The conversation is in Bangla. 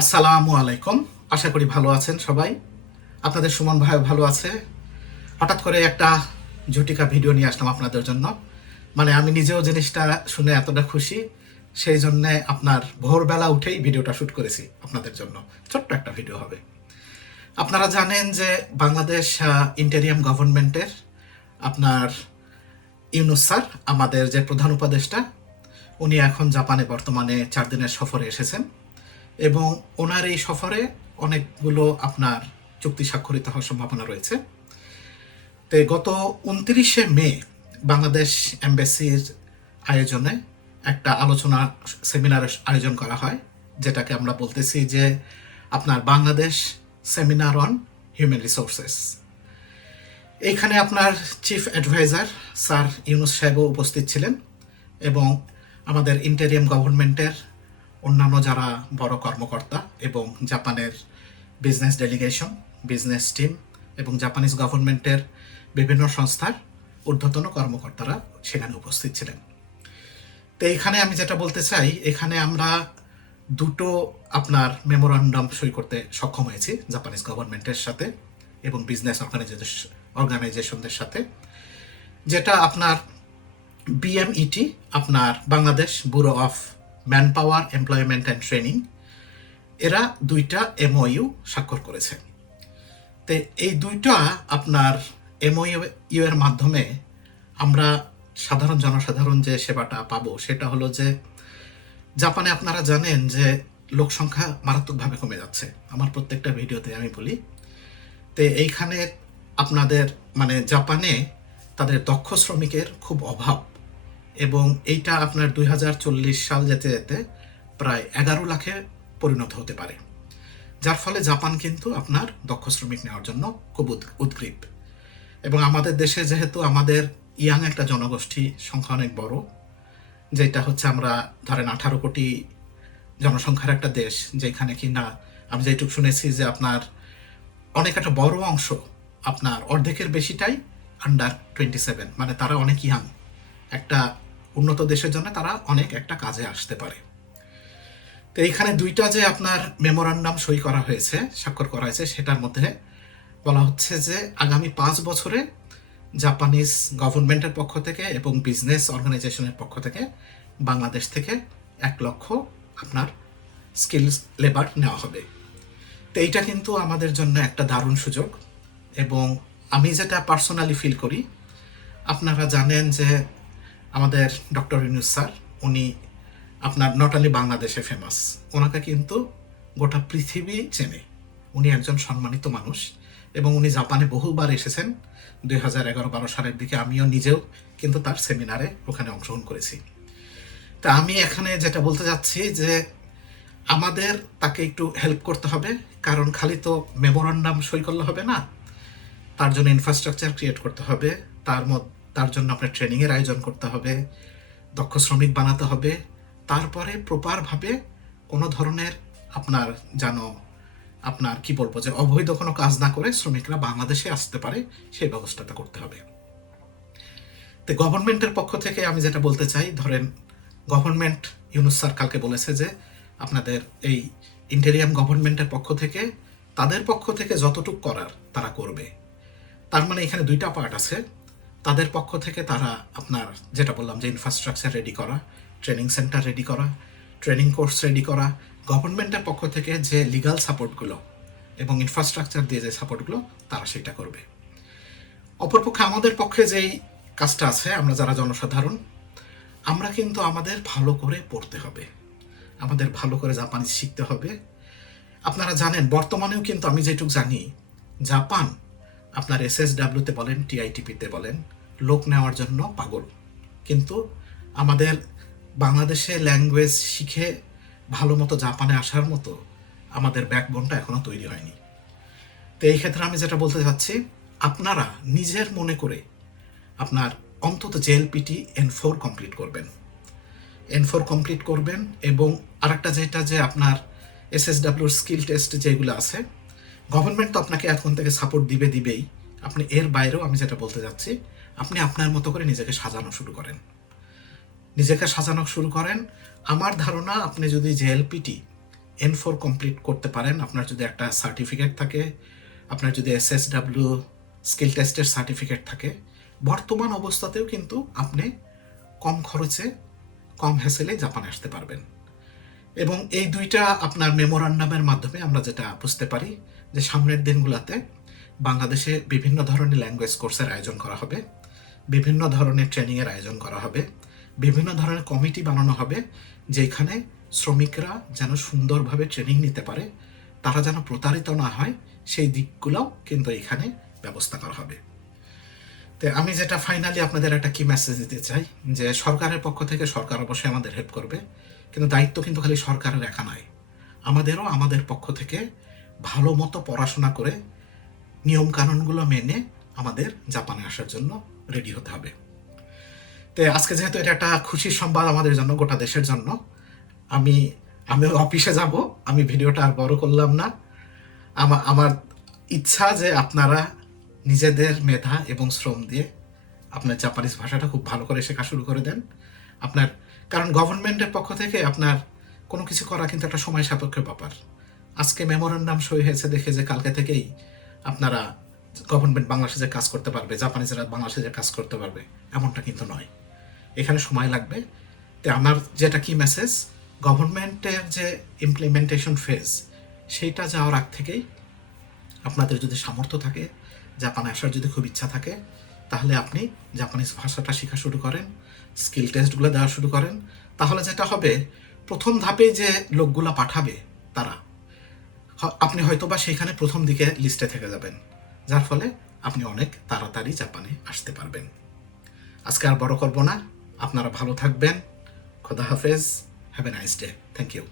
আসসালামু আলাইকুম। আশা করি ভালো আছেন সবাই। আপনাদের সুমন ভাই ভালো আছে? হঠাৎ করে একটা ঝুটিকা ভিডিও নিয়ে আসলাম আপনাদের জন্য। মানে আমি নিজেও জিনিসটা শুনে এতটা খুশি, সেই জন্য আপনার ভোরবেলা উঠেই ভিডিওটা শ্যুট করেছি আপনাদের জন্য। ছোট্ট একটা ভিডিও হবে। আপনারা জানেন যে বাংলাদেশ ইন্টেরিয়াম গভর্নমেন্টের আপনার ইউনুস স্যার, আমাদের যে প্রধান উপদেষ্টা, উনি এখন জাপানে বর্তমানে চার দিনের সফরে এসেছেন। এবং ওনার এই সফরে অনেকগুলো আপনার চুক্তি স্বাক্ষরিত হওয়ার সম্ভাবনা রয়েছে। তো গত উনত্রিশে মে বাংলাদেশ এম্বাসির আয়োজনে একটা আলোচনা সেমিনার আয়োজন করা হয়, যেটাকে আমরা বলতেছি যে আপনার Bangladesh seminar on human resources. এইখানে আপনার চিফ অ্যাডভাইজার স্যার ইউনুস সাহেবও উপস্থিত ছিলেন এবং আমাদের ইন্টেরিয়াম গভর্নমেন্টের অন্যান্য যারা বড় কর্মকর্তা এবং জাপানের বিজনেস ডেলিগেশন বিজনেস টিম এবং জাপানিজ গভর্নমেন্টের বিভিন্ন সংস্থার ঊর্ধ্বতন কর্মকর্তারা সেখানে উপস্থিত ছিলেন। তো এখানে আমি যেটা বলতে চাই, এখানে আমরা দুটো আপনার মেমোরান্ডাম সই করতে সক্ষম হয়েছি জাপানিজ গভর্নমেন্টের সাথে এবং বিজনেস অর্গানাইজেশন অর্গানাইজেশনদের সাথে। যেটা আপনার বিএমইটি আপনার Bangladesh bureau of man power employment and training এরা দুইটা এমওইউ স্বাক্ষর করেছে। তো এই দুইটা আপনার এমওইউ এর মাধ্যমে আমরা সাধারণ জনসাধারণ যে সেবাটা পাবো, সেটা হলো যে জাপানে আপনারা জানেন যে লোক সংখ্যা মারাত্মকভাবে কমে যাচ্ছে। আমার প্রত্যেকটা ভিডিওতে আমি বলি। তো এইখানে আপনাদের মানে জাপানে তাদের দক্ষ শ্রমিকের খুব অভাব। এবং এইটা আপনার দুই হাজার চল্লিশ সাল যেতে যেতে প্রায় এগারো লাখে পরিণত হতে পারে। যার ফলে জাপান কিন্তু আপনার দক্ষ শ্রমিক নেওয়ার জন্য খুব উদ- উদ্গ্রীব। এবং আমাদের দেশে যেহেতু আমাদের ইয়াং একটা জনগোষ্ঠী সংখ্যা অনেক বড়, যেটা হচ্ছে আমরা ধরেন আঠারো কোটি জনসংখ্যার একটা দেশ, যেখানে কি না, আমি যেটুকু শুনেছি যে আপনার অনেক একটা বড় অংশ আপনার অর্ধেকের বেশিটাই আন্ডার টোয়েন্টি সেভেন মানে তারা অনেক ইয়াং একটা উন্নত দেশের জন্য তারা অনেক একটা কাজে আসতে পারে। তো এইখানে দুইটা যে আপনার মেমোরান্ডাম সই করা হয়েছে, স্বাক্ষর করা হয়েছে, সেটার মধ্যে বলা হচ্ছে যে আগামী পাঁচ বছরে জাপানিজ গভর্নমেন্টের পক্ষ থেকে এবং বিজনেস অর্গানাইজেশনের পক্ষ থেকে বাংলাদেশ থেকে এক লক্ষ আপনার স্কিলস লেবার নেওয়া হবে। তো এইটা কিন্তু আমাদের জন্য একটা দারুণ সুযোগ এবং আমি যেটা পার্সোনালি ফিল করি, আপনারা জানেন যে আমাদের ডক্টর ইউনুস স্যার, উনি আপনার নট অনলি বাংলাদেশে ফেমাস ওনাকে কিন্তু গোটা পৃথিবী চেনে। উনি একজন সম্মানিত মানুষ এবং উনি জাপানে বহুবার এসেছেন। দুই হাজার এগারো বারো সালের দিকে আমিও নিজেও কিন্তু তার সেমিনারে ওখানে অংশগ্রহণ করেছি। তা আমি এখানে যেটা বলতে যাচ্ছি যে আমাদের তাকে একটু হেল্প করতে হবে, কারণ খালি তো মেমোরান্ডাম সই করলে হবে না, তার জন্য ইনফ্রাস্ট্রাকচার ক্রিয়েট করতে হবে, তার মধ্যে তার জন্য আপনার ট্রেনিংয়ের আয়োজন করতে হবে, দক্ষ শ্রমিক বানাতে হবে, তারপরে প্রপারভাবে কোনো ধরনের আপনার যেন আপনার কি বলব যে অবৈধ কোনো কাজ না করে শ্রমিকরা বাংলাদেশে আসতে পারে, সেই ব্যবস্থাটা করতে হবে। তো গভর্নমেন্টের পক্ষ থেকে আমি যেটা বলতে চাই, ধরেন গভর্নমেন্ট ইউনুস স্যার কালকে বলেছে যে আপনাদের এই ইন্টেরিয়াম গভর্নমেন্টের পক্ষ থেকে, তাদের পক্ষ থেকে যতটুক করার তারা করবে। তার মানে এখানে দুইটা পার্ট আছে। তাদের পক্ষ থেকে তারা আপনার যেটা বললাম যে ইনফ্রাস্ট্রাকচার রেডি করা ট্রেনিং সেন্টার রেডি করা ট্রেনিং কোর্স রেডি করা গভর্নমেন্টের পক্ষ থেকে যে লিগাল সাপোর্টগুলো এবং ইনফ্রাস্ট্রাকচার দিয়ে যে সাপোর্টগুলো তারা সেটা করবে। অপরপক্ষে আমাদের পক্ষে যেই কাজটা আছে, আমরা যারা জনসাধারণ, আমরা কিন্তু আমাদের ভালো করে পড়তে হবে। আমাদের ভালো করে জাপানি শিখতে হবে। আপনারা জানেন, বর্তমানেও কিন্তু আমি যেটুকু জানি, জাপান আপনার এসএসডাব্লিউতে বলেন টিআইটিপিতে বলেন লোক নেওয়ার জন্য পাগল। কিন্তু আমাদের বাংলাদেশে ল্যাঙ্গুয়েজ শিখে ভালো মতো জাপানে আসার মতো আমাদের ব্যাকবোনটা এখনও তৈরি হয়নি। তো এই ক্ষেত্রে আমি যেটা বলতে চাচ্ছি, আপনারা নিজের মনে করে আপনার অন্তত জেএলপিটি এন ফোর কমপ্লিট করবেন। এন ফোর কমপ্লিট করবেন এবং আরেকটা যেটা যে আপনার এসএসডাব্লিউর স্কিল টেস্ট যেগুলো আছে গভর্নমেন্ট তো আপনাকে এখন থেকে সাপোর্ট দিবে দিবেই। আপনি এর বাইরেও আমি যেটা বলতে যাচ্ছি, আপনি আপনার মতো করে নিজেকে সাজানো শুরু করেন। নিজেকে সাজানো শুরু করেন। আমার ধারণা, আপনি যদি জেএলপিটি এন ফোর কমপ্লিট করতে পারেন, আপনার যদি একটা সার্টিফিকেট থাকে, আপনার যদি এস এস ডাব্লিউ স্কিল টেস্টের সার্টিফিকেট থাকে, বর্তমান অবস্থাতেও কিন্তু আপনি কম খরচে, কম হ্যাসেলে জাপানে আসতে পারবেন। এবং এই দুইটা আপনার মেমোরান্ডামের মাধ্যমে আমরা যেটা বুঝতে পারি, যে সামনের দিনগুলোতে বাংলাদেশে বিভিন্ন ধরনের ল্যাঙ্গুয়েজ কোর্সের আয়োজন করা হবে, বিভিন্ন ধরনের ট্রেনিংয়ের আয়োজন করা হবে, বিভিন্ন ধরনের কমিটি বানানো হবে যেখানে শ্রমিকরা যেন সুন্দরভাবে ট্রেনিং নিতে পারে, তারা যেন প্রতারিত না হয়, সেই দিকগুলোও কিন্তু এখানে ব্যবস্থা করা হবে। তো আমি যেটা ফাইনালি আপনাদের একটা কি মেসেজ দিতে চাই, যে সরকারের পক্ষ থেকে সরকার অবশ্যই আমাদের হেল্প করবে, কিন্তু দায়িত্ব কিন্তু খালি সরকারের একা নয়। আমাদেরও আমাদের পক্ষ থেকে ভালো মতো পড়াশোনা করে নিয়ম কানুনগুলো মেনে আমাদের জাপানে আসার জন্য রেডি হতে হবে। তো আজকে যেহেতু এটা একটা খুশির সংবাদ আমাদের জন্য, গোটা দেশের জন্য, আমি আমি অফিসে যাব, আমি ভিডিওটা আর বড় করলাম না। আমার আমার ইচ্ছা যে আপনারা নিজেদের মেধা এবং শ্রম দিয়ে আপনার জাপানিজ ভাষাটা খুব ভালো করে শেখা শুরু করে দেন। আপনার, কারণ গভর্নমেন্টের পক্ষ থেকে আপনার কোনো কিছু করা কিন্তু একটা সময় সাপেক্ষ ব্যাপার। আজকে মেমোরান্ডাম সই হয়েছে দেখে যে কালকে থেকেই আপনারা গভর্নমেন্ট বাংলাদেশে কাজ করতে পারবে, জাপানিজরা বাংলাদেশে কাজ করতে পারবে, এমনটা কিন্তু নয়। এখানে সময় লাগবে। তো আমার যেটা কি মেসেজ গভর্নমেন্টের যে ইমপ্লিমেন্টেশন ফেজ সেইটা যাওয়ার আগ থেকেই আপনাদের যদি সামর্থ্য থাকে, জাপানে আসার যদি খুব ইচ্ছা থাকে, তাহলে আপনি জাপানিজ ভাষাটা শেখা শুরু করেন স্কিল টেস্টগুলো দেওয়া শুরু করেন। তাহলে যেটা হবে, প্রথম ধাপে যে লোকগুলো পাঠাবে তারা আপনি হয়তো বা সেখানে প্রথম দিকে লিস্টে থেকে যাবেন, যার ফলে আপনি অনেক তাড়াতাড়ি জাপানে আসতে পারবেন। আজকে আর বড় করব না। আপনারা ভালো থাকবেন। খোদা হাফেজ। Have a nice day thank you